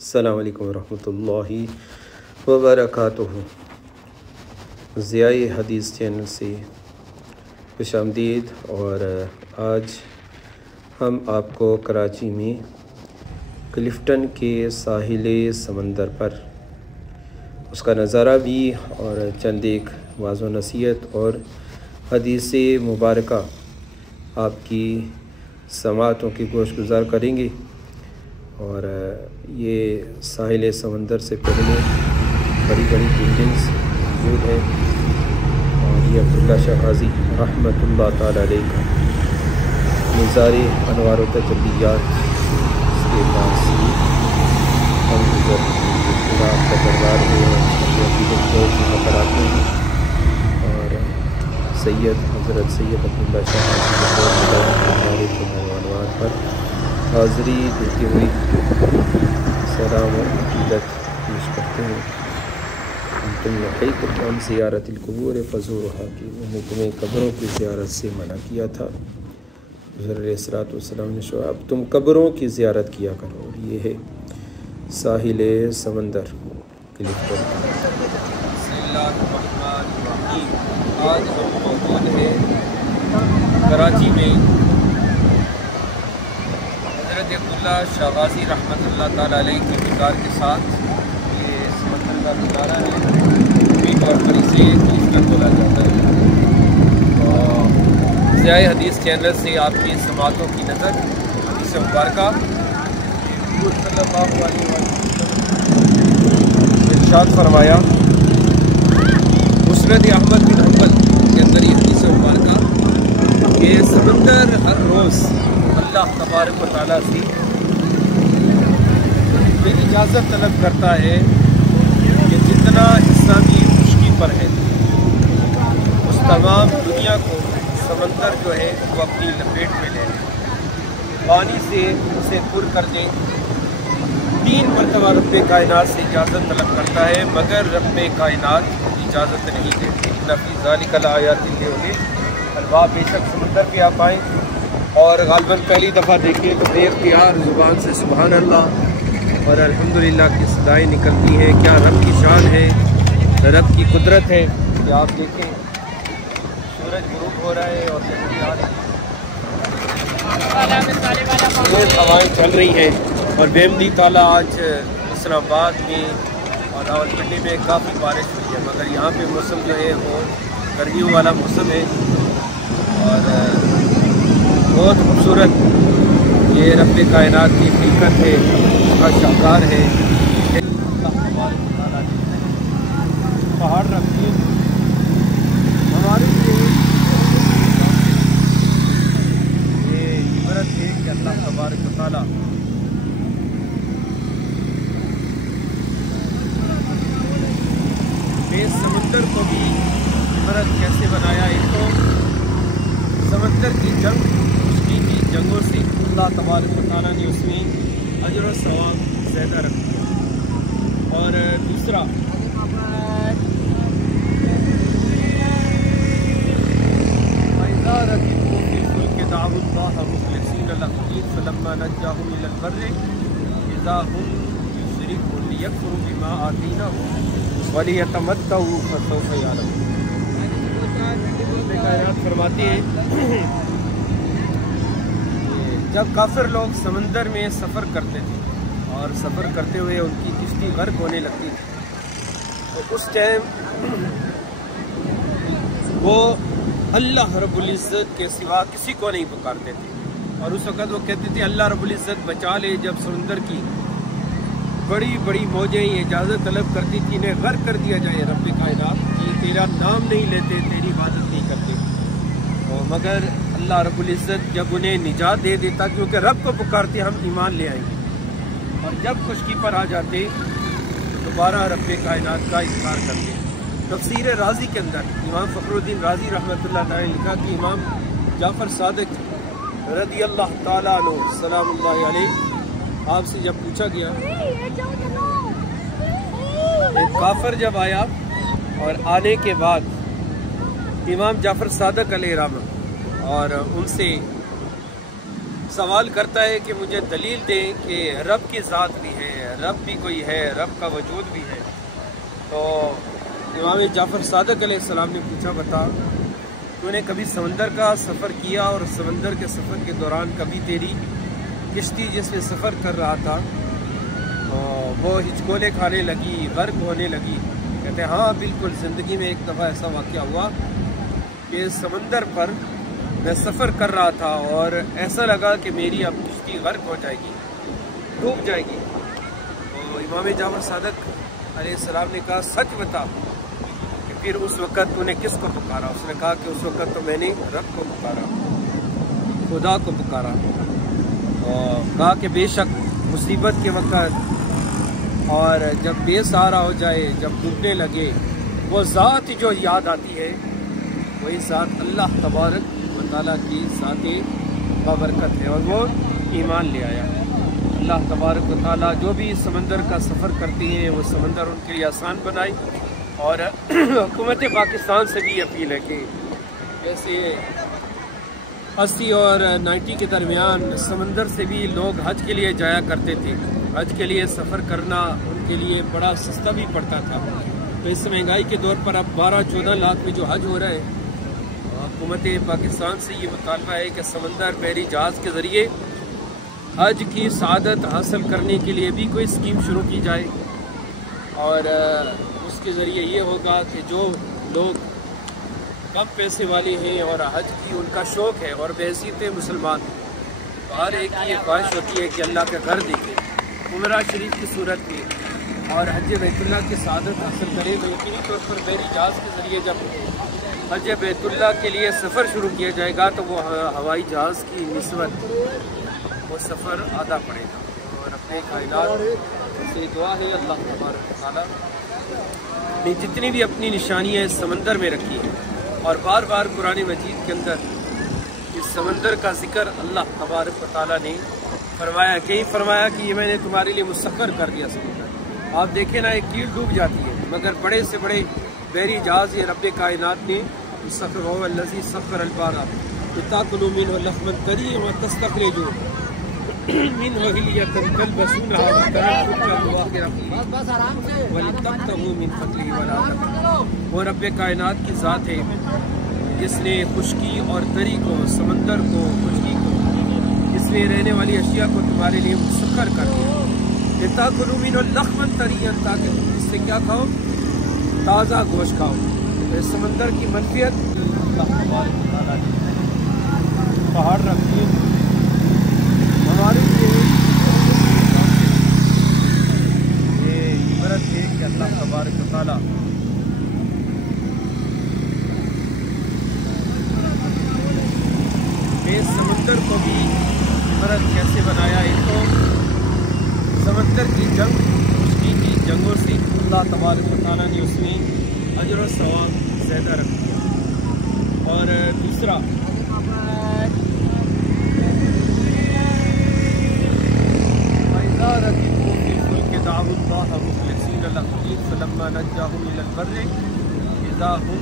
السلام علیکم ورحمۃ اللہ وبرکاتہ۔ ضیاء حدیث چینل سے خوش آمدید۔ اور آج ہم آپ کو کراچی میں کلفٹن کے ساحل سمندر پر اس کا نظارہ بھی اور چند ایک واعظ و نصیحت اور حدیث مبارکہ آپ کی سماعتوں کی گوش گزار کریں گے۔ اور یہ ساحل سمندر سے پہلے بڑی بڑی بلڈنگز موجود ہیں، اور یہ عبداللہ شاہ غازی رحمۃ اللہ تعالی علیہ کا مزار انوار و تجلیات، اس کے پاس ہم گزر آپ کا دربار ہے اور یہاں پر آتے ہیں، اور سید حضرت سید عبداللہ شاہ غازی انوار پر حاضری دیتے ہوئے سلام و عقیدت پیش کرتے ہیں۔ تم نحیتکم عن زیارت القبور فزورھا، کہ انہوں نے تمہیں قبروں کی زیارت سے منع کیا تھا۔ حضور علیہ الصلوۃ والسلام نے شعب تم قبروں کی زیارت کیا کرو۔ اور یہ ہے ساحل سمندر کلفٹن۔ بسم اللہ الرحمن الرحیم۔ آج ہم موجود ہیں کراچی میں حضرت عبداللہ شاہ غازی رحمۃ اللہ تعالیٰ علیہ کے مزار کے ساتھ۔ یہ سمندر کا نظارہ ہے، میٹ اور پری سے کلفٹن بولا جاتا ہے۔ اور ضیاء حدیث چینل سے آپ کی سماعتوں کی نظر حدیث مبارکہ صلی اللہ علیہ وسلم ارشاد فرمایا، مسند احمد بن حنبل کے اندر یہ حدیث مبارکہ کہ سمندر ہر روز اللہ تبارک و تعالیٰ سے اجازت طلب کرتا ہے کہ جتنا حصہ بھی خشکی پر ہے اس تمام دنیا کو سمندر جو ہے وہ اپنی لپیٹ میں لے لے، پانی سے اسے پر کر دے۔ 3 مرتبہ رب کائنات سے اجازت طلب کرتا ہے، مگر رب کائنات اجازت نہیں دیتے۔ ان فی ذلک لآیات لأولی الالباب، بے شک سمندر پہ آپ آئیں اور غالباً پہلی دفعہ دیکھیں تو بے اختیار زبان سے سبحان اللہ اور الحمدللہ کی صدائیں نکلتی ہیں۔ کیا رب کی شان ہے، رب کی قدرت ہے کہ آپ دیکھیں سورج غروب ہو رہا ہے اور تیز ہوائیں چل رہی ہیں، اور بحمدِ تعالیٰ آج اسلام آباد میں اور راولپنڈی میں کافی بارش ہوئی ہے، مگر یہاں پہ موسم جو ہے وہ گرمیوں والا موسم ہے، اور بہت خوبصورت یہ رب کائنات کی خلقت ہے، اس کا شاہکار ہے۔ پہاڑ رکھیے ہمارے لیے یہ عبرت ہے کہ اللہ تبارک و تعالیٰ اس سمندر کو بھی عبرت کیسے بنایا۔ ایک تو سمندر کی جنگ، خشکی کی جنگوں سے اللہ تبارک و تعالیٰ نے اس میں اجر و ثواب زیادہ رکھ دیا، اور دوسرا وَإِذَا رَكِبُوا فِي الْفُلْكِ دَعَوُا اللَّهَ مُخْلِصِينَ لَهُ الدِّينَ فَلَمَّا نَجَّاهُمْ إِلَى الْبَرِّ إِذَا هُمْ يُشْرِكُونَ لِيَكْفُرُوا بِمَا آتَيْنَاهُمْ وَلِيَتَمَتَّعُوا فَسَوْفَ يَعْلَمُونَ۔ کائنات فرماتے ہیں جب کافر لوگ سمندر میں سفر کرتے تھے اور سفر کرتے ہوئے ان کی کشتی غرق ہونے لگتی تھی، تو اس ٹائم وہ اللہ رب العزت کے سوا کسی کو نہیں پکارتے تھے، اور اس وقت وہ کہتے تھے اللہ رب العزت بچا لے۔ جب سمندر کی بڑی بڑی موجیں اجازت طلب کرتی تھی انہیں غرق کر دیا جائے، رب کائنات کی تیرا نام نہیں لیتے، تیری عبادت نہیں کرتے، مگر اللہ رب العزت جب انہیں نجات دے دیتا کیونکہ رب کو پکارتے ہم ایمان لے آئیں گے، اور جب خشکی پر آ جاتے دوبارہ رب کائنات کا انکار کرتے۔ تفسیر رازی کے اندر امام فخر الدین رازی رحمۃ اللہ تعالی نے لکھا کہ امام جعفر صادق رضی اللہ تعالیٰ عنہ سلام اللہ علیہ، آپ سے جب پوچھا گیا، ایک کافر جب آیا اور آنے کے بعد امام جعفر صادق علیہ رحمہ اور ان سے سوال کرتا ہے کہ مجھے دلیل دیں کہ رب کی ذات بھی ہے، رب بھی کوئی ہے، رب کا وجود بھی ہے۔ تو امام جعفر صادق علیہ السلام نے پوچھا، بتا تو نے کبھی سمندر کا سفر کیا اور سمندر کے سفر کے دوران کبھی تیری کشتی جس میں سفر کر رہا تھا وہ ہچکولے کھانے لگی، غرق ہونے لگی؟ کہتے ہیں ہاں بالکل، زندگی میں ایک دفعہ ایسا واقعہ ہوا کہ سمندر پر میں سفر کر رہا تھا اور ایسا لگا کہ میری اب کشتی غرق ہو جائے گی، ڈوب جائے گی۔ تو امام جعفر صادق علیہ السلام نے کہا سچ بتا کہ پھر اس وقت تو نے کس کو پکارا؟ اس نے کہا کہ اس وقت تو میں نے رب کو پکارا، خدا کو پکارا، اور کہا کہ بے شک مصیبت کے وقت اور جب بے سہارا ہو جائے، جب ڈوبنے لگے، وہ ذات جو یاد آتی ہے وہی ذات اللہ تبارک و تعالیٰ کی ذات بابرکت ہے، اور وہ ایمان لے آیا۔ اللہ تبارک و تعالیٰ جو بھی سمندر کا سفر کرتی ہیں وہ سمندر ان کے لیے آسان بنائی، اور حکومت پاکستان سے بھی اپیل ہے کہ جیسے 80 اور 90 کے درمیان سمندر سے بھی لوگ حج کے لیے جایا کرتے تھے، حج کے لیے سفر کرنا ان کے لیے بڑا سستا بھی پڑتا تھا۔ تو اس مہنگائی کے دور پر اب 12-14 لاکھ میں جو حج ہو رہا ہے، حکومت پاکستان سے یہ مطالبہ ہے کہ سمندر بحری جہاز کے ذریعے حج کی سعادت حاصل کرنے کے لیے بھی کوئی اسکیم شروع کی جائے، اور اس کے ذریعے یہ ہوگا کہ جو لوگ کم پیسے والے ہیں اور حج کی ان کا شوق ہے اور بحیثیت مسلمان، تو ہر ایک کی یہ خواہش ہوتی ہے کہ اللہ کا گھر دیکھے عمرہ شریف کی صورت میں اور حج بیت اللہ کی سعادت حاصل کرے۔ تو یقینی طور پر بحری جہاز کے ذریعے جب حج بیت اللہ کے لیے سفر شروع کیا جائے گا تو وہ ہوائی جہاز کی نسبت وہ سفر آدھا پڑے گا۔ اور اپنے کائنات سے دعا ہے اللہ تبارک و تعالیٰ نے جتنی بھی اپنی نشانیاں اس سمندر میں رکھی ہیں، اور بار بار قرآن مجید کے اندر اس سمندر کا ذکر اللہ تبارک و تعالیٰ نے فرمایا، کہیں فرمایا کہ یہ میں نے تمہارے لیے مسخر کر دیا سمندر۔ آپ دیکھیں نا، ایک کیل ڈوب جاتی ہے مگر بڑے سے بڑے بحری جہاز یہ رب کائنات نے مسخر ہو، الذی سخر البحر لتاکلوا منہ لحما طریا وتستخرجوا منہ حلیۃ تلبسونها وترى الفلک مواخر ولتبتغوا من فضله ولعلکم۔ وہ رب کائنات کی ذات ہے جس نے خشکی اور تری کو، سمندر کو، خشکی کو، اس میں رہنے والی اشیاء کو تمہارے لیے مسخر کر دیا۔ لتاکلوا منہ لحما طریا، تاکہ تم اس سے کیا کھاؤ؟ تازہ گوشت کھاؤ۔ اس سمندر کی منفیت اللہ تبارک و تعالیٰ نے پہاڑ رکھ دیے ہمارے لیے، یہ عبرت ہے کہ اللہ تبارک و تعالیٰ اس سمندر کو بھی عبرت کیسے بنایا ہے۔ تو سمندر کی جنگ، خشکی کی جنگوں سے اللہ تبارک و تعالیٰ نے اس میں اجر و ثواب زیادہ رکھ دیا۔ اور دوسرا، وَإِذَا رَكِبُوا فِي الْفُلْكِ دَعَوُا اللَّهَ مُخْلِصِينَ لَهُ الدِّينَ فَلَمَّا نَجَّاهُمْ إِلَى الْبَرِّ إِذَا هُمْ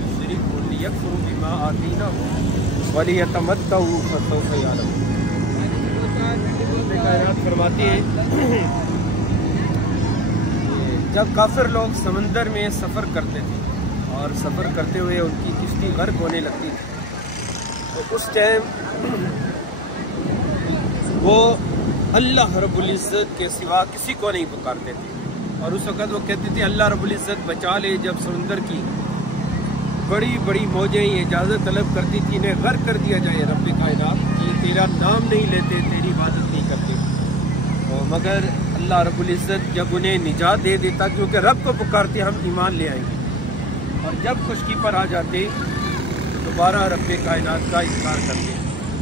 يُشْرِكُونَ لِيَكْفُرُوا بِمَا آتَيْنَاهُمْ وَلِيَتَمَتَّعُوا فَسَوْفَ يَعْلَمُونَ۔ کائنات فرماتے ہیں جب کافر لوگ سمندر میں سفر کرتے تھے اور سفر کرتے ہوئے ان کی کشتی غرق ہونے لگتی تھی، تو اس ٹائم وہ اللہ رب العزت کے سوا کسی کو نہیں پکارتے تھے، اور اس وقت وہ کہتے تھے اللہ رب العزت بچا لے۔ جب سمندر کی بڑی بڑی موجیں یہ اجازت طلب کرتی تھی انہیں غرق کر دیا جائے رب کائنات، کہ تیرا نام نہیں لیتے، تیری عبادت نہیں کرتے، مگر اللہ رب العزت جب انہیں نجات دے دیتا کیونکہ رب کو پکارتے ہم ایمان لے آئیں گے، اور جب خشکی پر آ جاتے دوبارہ رب کائنات کا انکار کرتے۔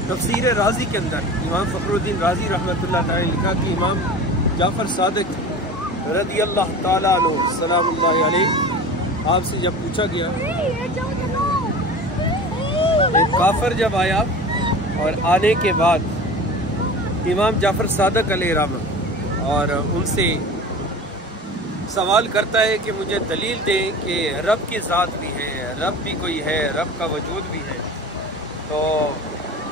تفسیر رازی کے اندر امام فخر الدین رازی رحمۃ اللہ تعالی نے لکھا کہ امام جعفر صادق رضی اللہ تعالیٰ عنہ سلام اللہ علیہ آپ سے جب پوچھا گیا، ایک کافر جب آیا اور آنے کے بعد امام جعفر صادق علیہ رحمہ اور ان سے سوال کرتا ہے کہ مجھے دلیل دیں کہ رب کی ذات بھی ہے، رب بھی کوئی ہے، رب کا وجود بھی ہے، تو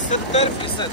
70%